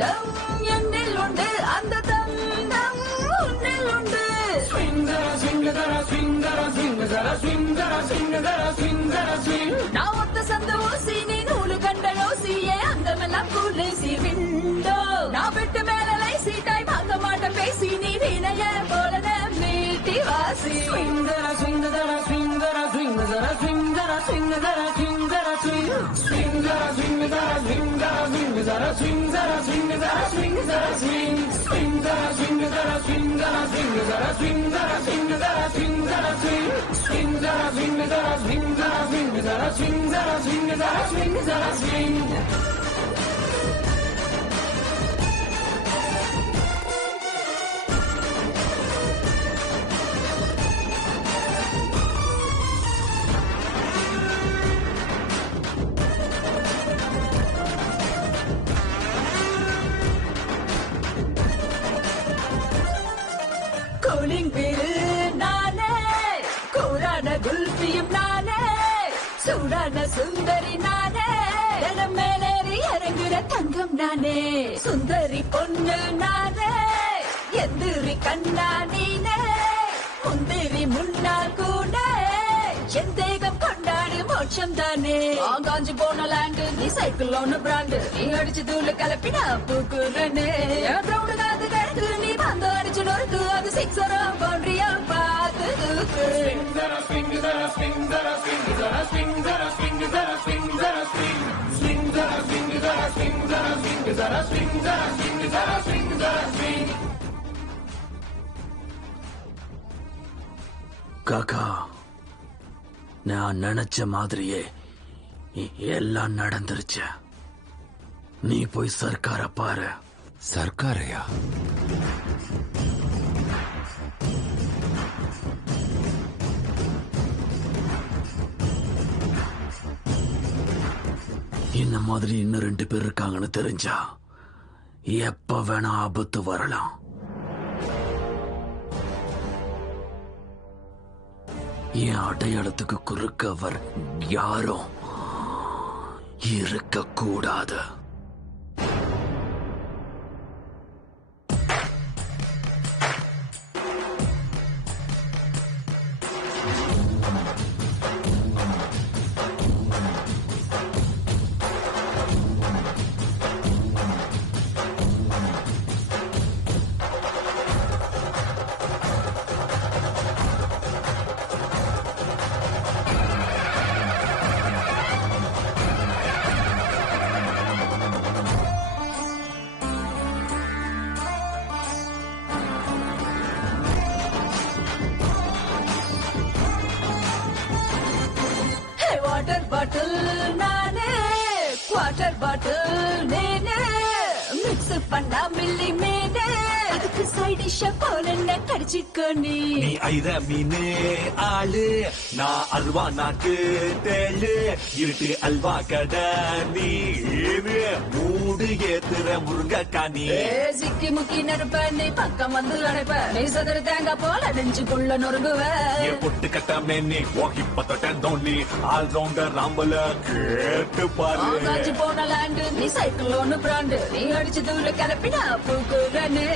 தண்டம் என்னில் உண்டு அந்த தண்டம் உன்னில் உண்டு நான் ஒத்த சந்த ஊசி நீ நூலு கண்ட யோசியே அங்கமெல்லாம் கூலேசி விண்டோ நான் விட்டு மேலே சீட்டாய் வாங்க மாட்ட பேசி நீ வீணைய போலன மீட்டி வாசி கூலிங் பீரு நானே கூரான குல்பியும் நானே சூடான சுந்தரி நானே தினம் மேலேறி இறங்குற தங்கம் நானே சுந்தரி பொண்ணு நானே எந்திரி கண்ணா நீனே முந்திரி முன்னால் கூட என் தேகம் கொண்டாடு மோட்சம் தானே காஞ்சி போன லேண்டு நீ சைக்கிள் ஒன்னு பிராண்டு நீ அடிச்சு தூளு கலப்பினா பூக்குறனே காது கிழக்கு நீ வந்து அடிச்சு நொறுக்கு அது சிக்ஸரா பவுண்டரியா பார்த்து தூக்கு காக்கா நான் நினைச்ச மாதிரியே எல்லாம் நடந்துருச்சு. நீ போய் சர்க்கார பாரு. சர்க்காரையா? இந்த மாதிரி இன்னும் 2 பேர் இருக்காங்கன்னு தெரிஞ்சா எப்ப வேணா ஆபத்து வரலாம். என் அடையாளத்துக்கு குறுக்க யாரும் இருக்க கூடாது. வாட்டர் பாட்டில் நானே குவார்டர் பாட்டில் நேனே மிக்ஸ் பண்ணா மில்லி மேனே அதுக்கு சைட் டிஷ்ஷா போல கடிச்சிக்கோ நீ ஐர மீனு ஆளு நான் அல்வா நாக்கு தேழு இருட்டு அல்வா கடை நீ மூடு ஏத்துற முருங்கக்கானி சிக்கி முக்கி நெருப்ப நீ பக்கம் வந்து அடைப்ப நீ சதுர தேங்காய் போல நெஞ்சுக்குள்ள நொறுங்குவ பொட்டு கட்ட மேனி ஓகி பத்தோண்டி ஆல் ரவுண்டர் ராம்பல கேட்டு பாரு காஞ்சி போன லேண்டு நீ சைக்கிள் ஒன்னு பிராண்டு நீ அடிச்சு தூள கிளப்பினா பூக்குறனே